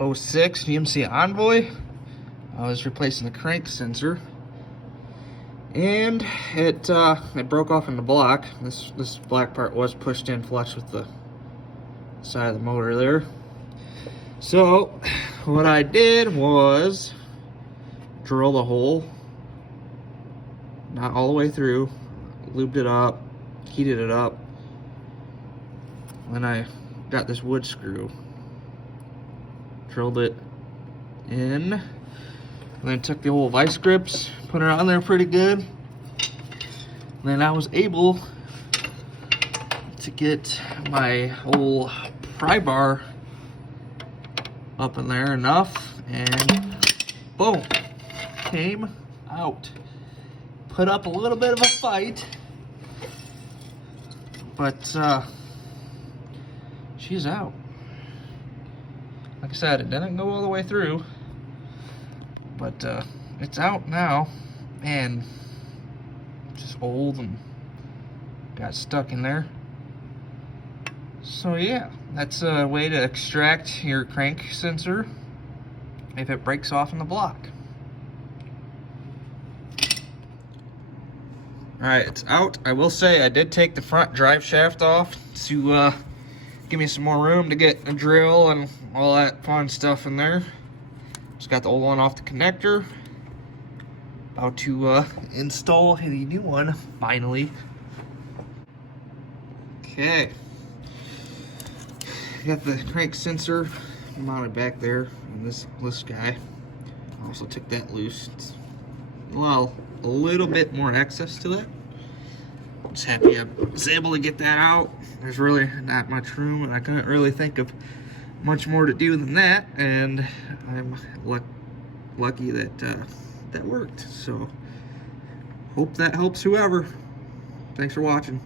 06 VMC Envoy. I was replacing the crank sensor, and it broke off in the block. This black part was pushed in flush with the side of the motor there. So what I did was drill the hole, not all the way through, lubed it up, heated it up. Then I got this wood screw, drilled it in, and then took the old vice grips, put it on there pretty good. And then I was able to get my old pry bar up in there enough, and boom, came out. Put up a little bit of a fight, but she's out. Like I said, it didn't go all the way through, but it's out now, and it's just old and got stuck in there. So yeah, that's a way to extract your crank sensor if it breaks off in the block. Alright, it's out. I will say I did take the front drive shaft off to give me some more room to get a drill and all that fun stuff in there. Just got the old one off the connector. About to install the new one, finally. Okay. Got the crank sensor mounted back there on this guy. Also took that loose. It's, well, a little bit more access to it. I'm just happy I was able to get that out. There's really not much room, and I couldn't really think of much more to do than that, and I'm lucky that that worked. So hope that helps whoever. Thanks for watching.